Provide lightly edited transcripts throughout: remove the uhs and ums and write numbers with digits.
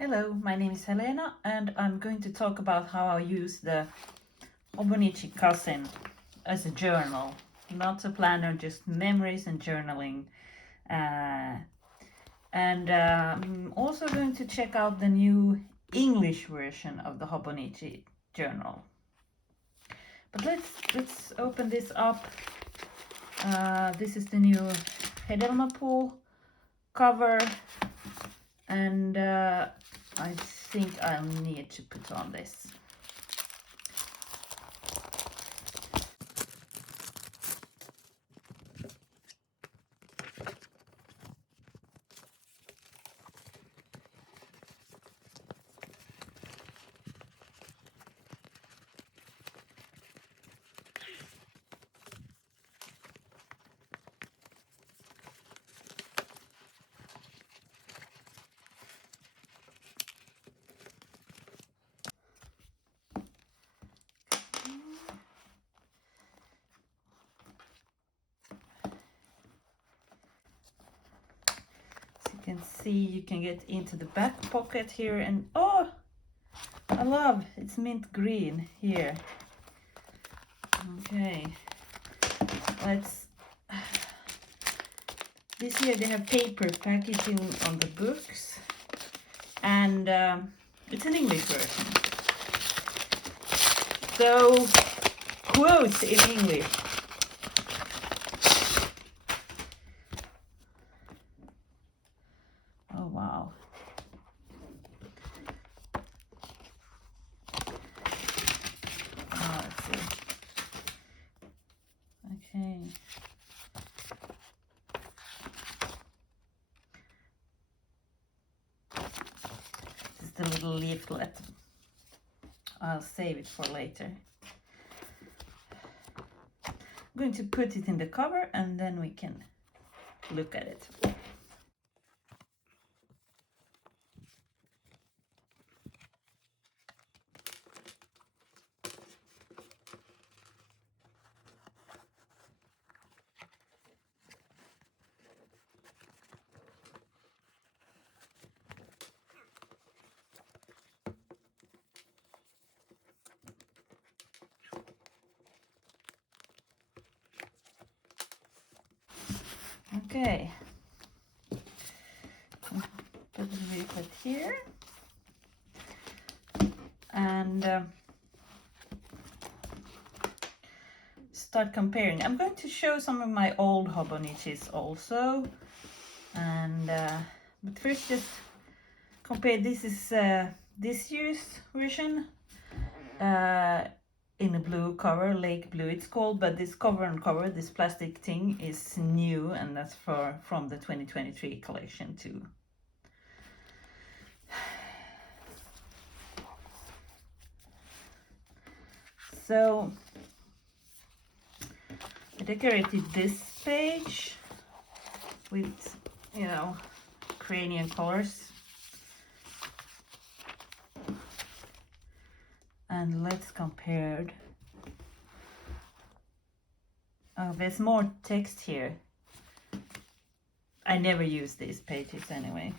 Hello, my name is Helena and I'm going to talk about how I use the Hobonichi Cousin as a journal. Not a planner, just memories and journaling. I'm also going to check out the new English version of the Hobonichi journal. But let's open this up. This is the new Hedelmäpuu cover, and I think I'll need to put on this. Can see you can get into the back pocket here, and oh, I love it's mint green here. Okay, let's this year they have paper packaging on the books, and it's an English version, so quotes in English. Oh wow. Let's see. Okay. Just a little leaflet. I'll save it for later. I'm going to put it in the cover and then we can look at it. Okay, put the leaflet here, and start comparing. I'm going to show some of my old Hobonichis also, and but first just compare. This is this year's version in a blue cover, lake blue it's called, but this cover on cover, this plastic thing is new, and that's from the 2023 collection too. So I decorated this page with, you know, cranium colors. And let's compare. Oh, there's more text here. I never use these pages anyway.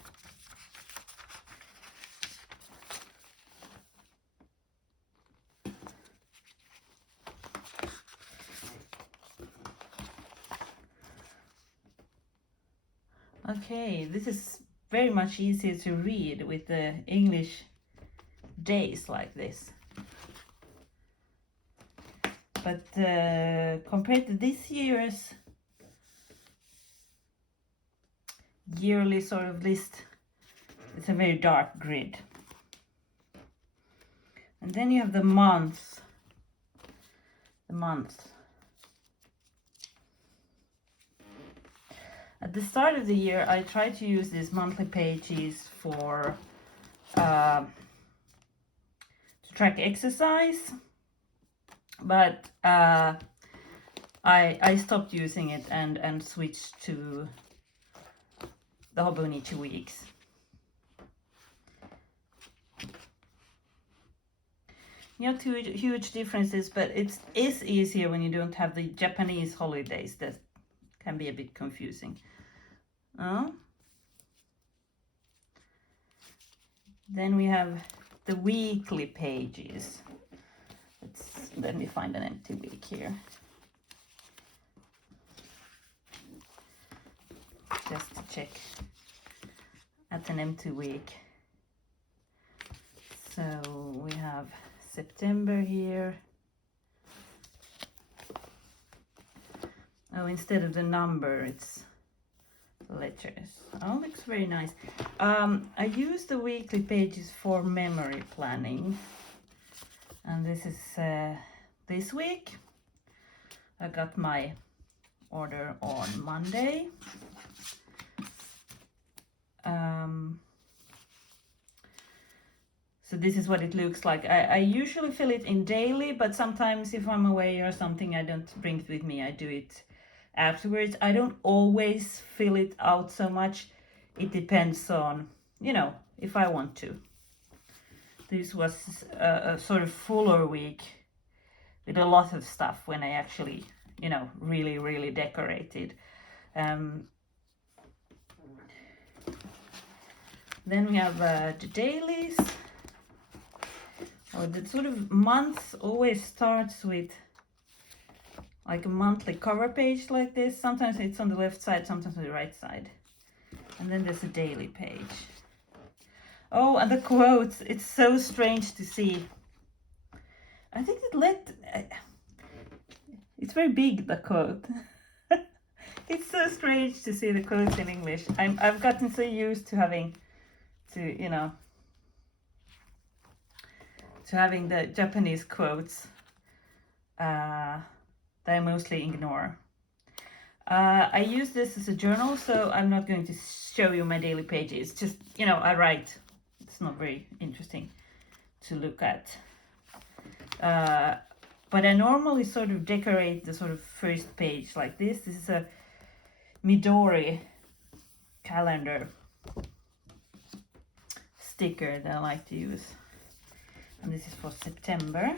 Okay, this is very much easier to read with the English days like this. But compared to this year's yearly sort of list, it's a very dark grid. And then you have the months. At the start of the year, I tried to use these monthly pages for to track exercise, but I stopped using it and switched to the Hobonichi weeks. Not huge differences, but it is easier when you don't have the Japanese holidays. That can be a bit confusing. Then we have the weekly pages. Let me find an empty week here. Just to check at an empty week. So we have September here. Oh, instead of the number, it's letters. Oh, looks very nice. I use the weekly pages for memory planning. And this is this week. I got my order on Monday. So this is what it looks like. I usually fill it in daily, but sometimes if I'm away or something, I don't bring it with me. I do it afterwards. I don't always fill it out so much. It depends on, you know, if I want to. This was a sort of fuller week with a lot of stuff when I actually, you know, really decorated. Then we have the dailies. Or the sort of month always starts with like a monthly cover page like this. Sometimes it's on the left side, sometimes on the right side. And then there's a daily page. Oh, and the quotes. It's so strange to see. I think it's very big, the quote. It's so strange to see the quotes in English. I've gotten so used to having the Japanese quotes that I mostly ignore. I use this as a journal, so I'm not going to show you my daily pages. Just, you know, I write. It's not very interesting to look at. But I normally sort of decorate the sort of first page like this. This is a Midori calendar sticker that I like to use. And this is for September.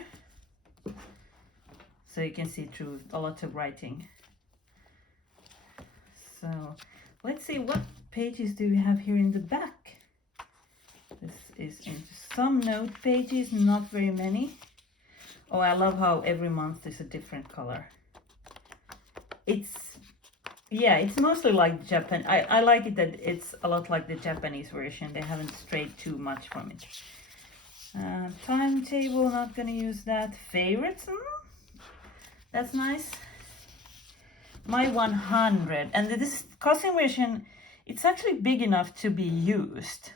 So you can see through a lot of writing. So let's see, what pages do we have here in the back? This is into some note pages, not very many. Oh, I love how every month is a different color. It's mostly like Japan. I like it that it's a lot like the Japanese version. They haven't strayed too much from it. Timetable, not gonna use that. Favorites, that's nice. My 100, and this Cousin version, it's actually big enough to be used.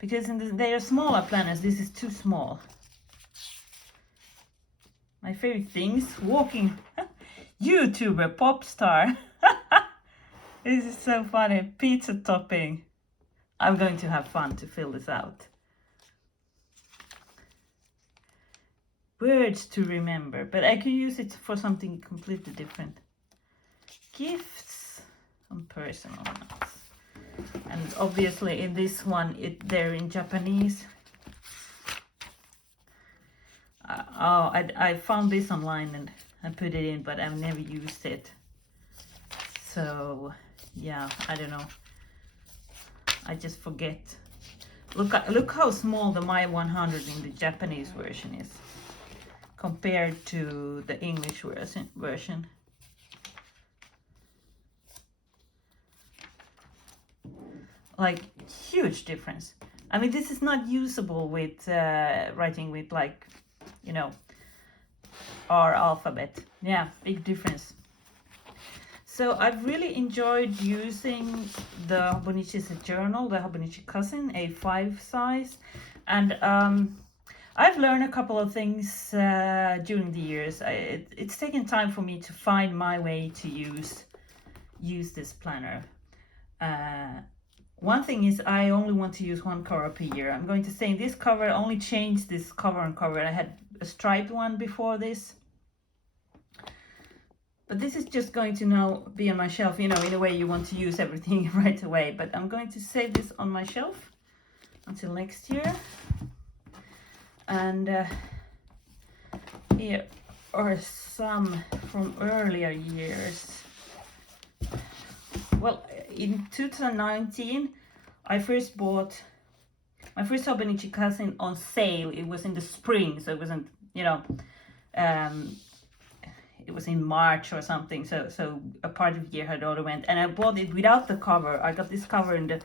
Because they are smaller planners, this is too small. My favorite things, walking YouTuber, pop star. This is so funny. Pizza topping. I'm going to have fun to fill this out. Words to remember, but I could use it for something completely different. Gifts and personal notes. And obviously in this one, they're in Japanese. I found this online and I put it in, but I've never used it. So yeah, I don't know. I just forget. Look how small the My 100 in the Japanese version is compared to the English version. Like, huge difference. I mean, this is not usable with writing with, like, you know, our alphabet. Yeah, big difference. So I've really enjoyed using the Hobonichi as a journal, the Hobonichi Cousin, A5 size. And I've learned a couple of things during the years. It's taken time for me to find my way to use this planner. One thing is I only want to use one cover per year. I'm going to say in this cover, I only changed this cover and cover. I had a striped one before this. But this is just going to now be on my shelf. You know, in a way you want to use everything right away. But I'm going to save this on my shelf until next year. And here are some from earlier years. well, in 2019, I first bought my first Hobonichi Cousin on sale. It was in the spring, so it wasn't, um, it was in March or something. So a part of the year had already went, and I bought it without the cover. I got this cover in the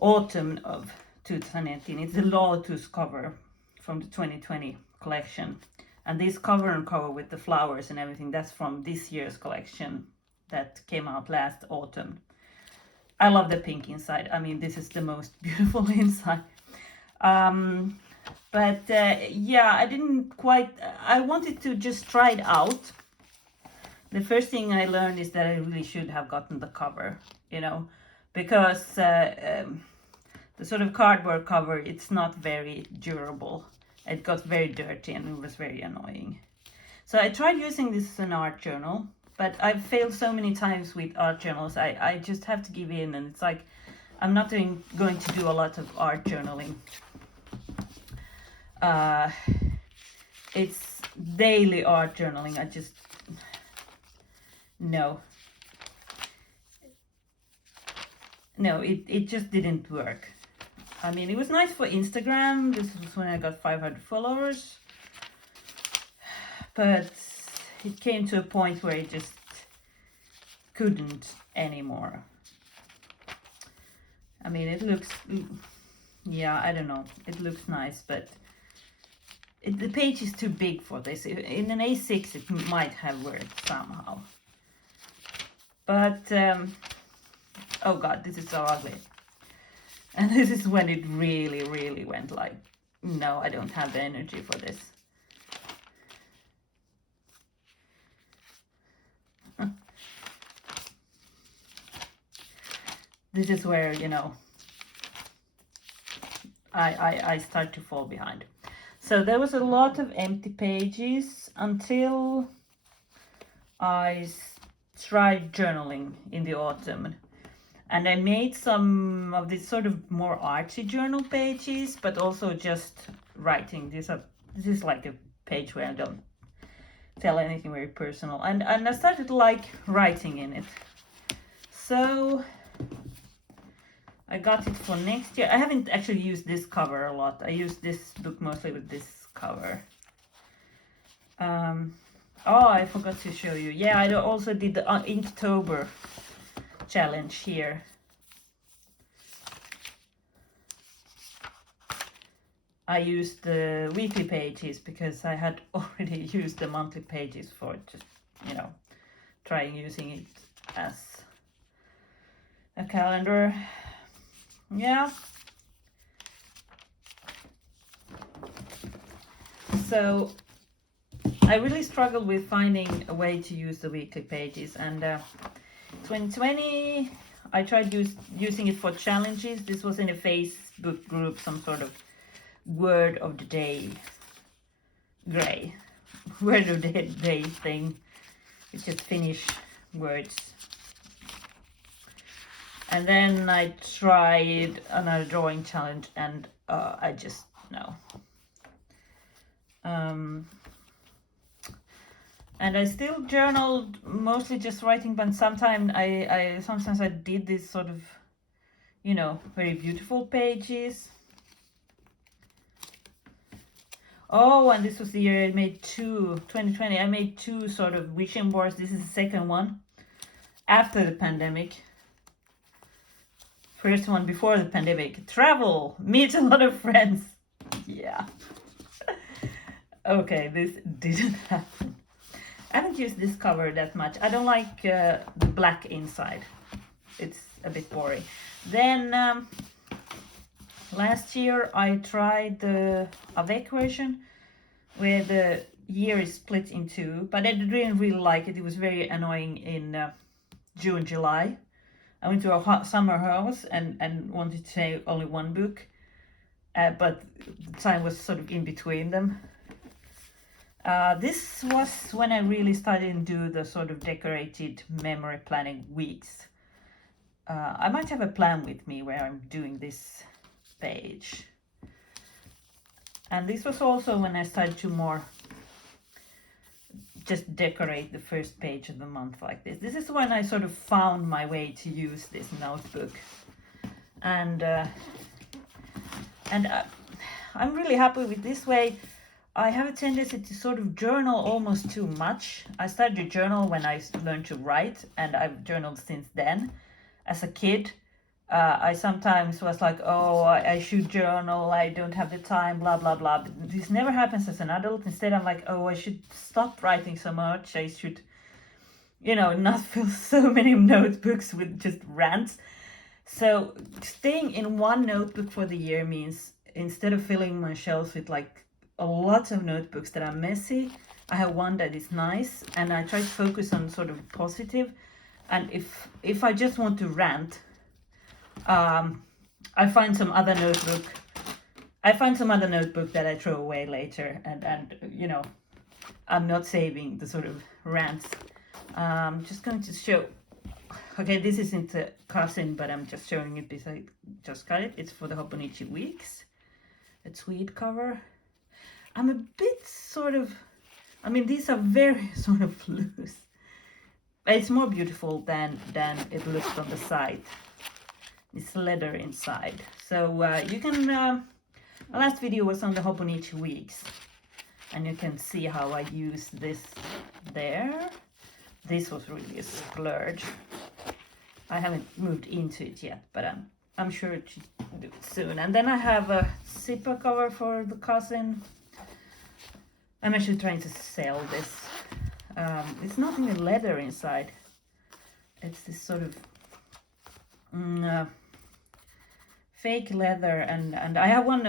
autumn of 2018. It's the Lotus cover from the 2020 collection, and this cover and cover with the flowers and everything, that's from this year's collection that came out last autumn. I love the pink inside. I mean, this is the most beautiful inside. But yeah, I didn't quite, I wanted to just try it out. The first thing I learned is that I really should have gotten the cover, because the sort of cardboard cover, it's not very durable. It got very dirty and it was very annoying. So I tried using this as an art journal, but I've failed so many times with art journals. I just have to give in, and it's like I'm not going to do a lot of art journaling. It's daily art journaling. I just no, it just didn't work. I mean, it was nice for Instagram. This was when I got 500 followers, but it came to a point where it just couldn't anymore. I mean, it looks, yeah, I don't know, it looks nice, but the page is too big for this. In an A6 it might have worked somehow, but oh god, this is so ugly. And this is when it really went like, no, I don't have the energy for this. This is where, I start to fall behind. So there was a lot of empty pages until I tried journaling in the autumn. And I made some of these sort of more artsy journal pages, but also just writing. This is like a page where I don't tell anything very personal. And I started like writing in it. So I got it for next year. I haven't actually used this cover a lot. I used this book mostly with this cover. Oh, I forgot to show you. Yeah, I also did the Inktober challenge here. I used the weekly pages because I had already used the monthly pages for just, trying using it as a calendar. Yeah. So I really struggled with finding a way to use the weekly pages, and 2020 I tried using it for challenges. This was in a Facebook group, some sort of word of the day word of the day thing. It's just Finnish words. And then I tried another drawing challenge, and I just no. And I still journaled, mostly just writing, but sometimes I did this sort of, very beautiful pages. Oh, and this was the year I made 2020, I made 2 sort of vision boards. This is the second one after the pandemic. First one before the pandemic. Travel, meet a lot of friends. Yeah. Okay, this didn't happen. I haven't used this cover that much. I don't like the black inside. It's a bit boring. Then last year I tried the Avec version where the year is split in 2, but I didn't really like it. It was very annoying in June, July. I went to a summer house and wanted to say only one book, but the time was sort of in between them. This was when I really started to do the sort of decorated memory planning weeks. I might have a plan with me where I'm doing this page. And this was also when I started to more just decorate the first page of the month like this. This is when I sort of found my way to use this notebook, and I'm really happy with this way. I have a tendency to sort of journal almost too much. I started to journal when I learned to write, and I've journaled since then. As a kid, I sometimes was like, oh, I should journal, I don't have the time, blah, blah, blah. But this never happens as an adult. Instead, I'm like, oh, I should stop writing so much. I should, not fill so many notebooks with just rants. So staying in one notebook for the year means instead of filling my shelves with like a lot of notebooks that are messy, I have one that is nice, and I try to focus on sort of positive. And if I just want to rant, I find some other notebook. That I throw away later, and I'm not saving the sort of rants. Just going to show. Okay, this isn't a Cousin, but I'm just showing it because I just got it. It's for the Hobonichi Weeks. A tweed cover. I'm a bit sort of, these are very sort of loose. It's more beautiful than it looks on the side. It's leather inside. So you can, my last video was on the Hobonichi Weeks, and you can see how I use this there. This was really a splurge. I haven't moved into it yet, but I'm sure it should do it soon. And then I have a zipper cover for the Cousin. I'm actually trying to sell this. It's not even leather inside. It's this sort of fake leather, and I have one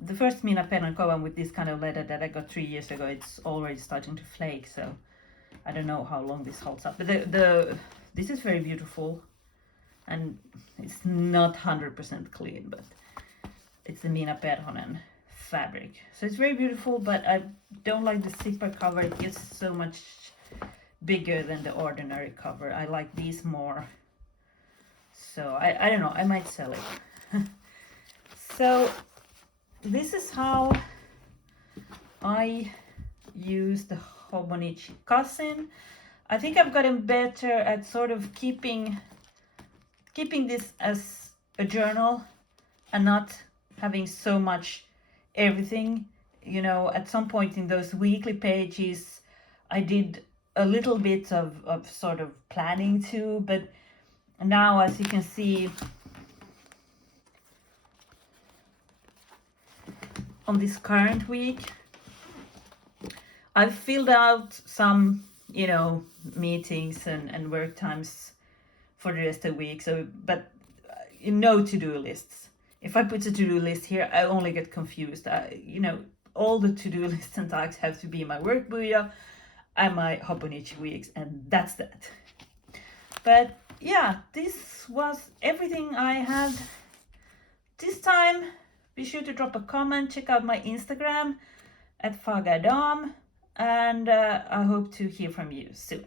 the first Mina pen Cohen with this kind of leather that I got 3 years ago. It's already starting to flake, so I don't know how long this holds up. But this is very beautiful, and it's not 100% clean, but it's the Mina Perhonen fabric. So it's very beautiful, but I don't like the zipper cover. It gets so much bigger than the ordinary cover. I like these more. So I don't know, I might sell it. So this is how I use the Hobonichi Cousin. I think I've gotten better at sort of keeping this as a journal and not having so much everything. At some point in those weekly pages, I did a little bit of sort of planning too, but now, as you can see on this current week, I've filled out some, meetings and work times for the rest of the week. So, but no to-do lists. If I put a to-do list here, I only get confused. All the to-do lists and tasks have to be my work booyah and my Hobonichi Weeks, and that's that. But yeah, this was everything I had this time. Be sure to drop a comment, check out my Instagram at Fagadam, and I hope to hear from you soon.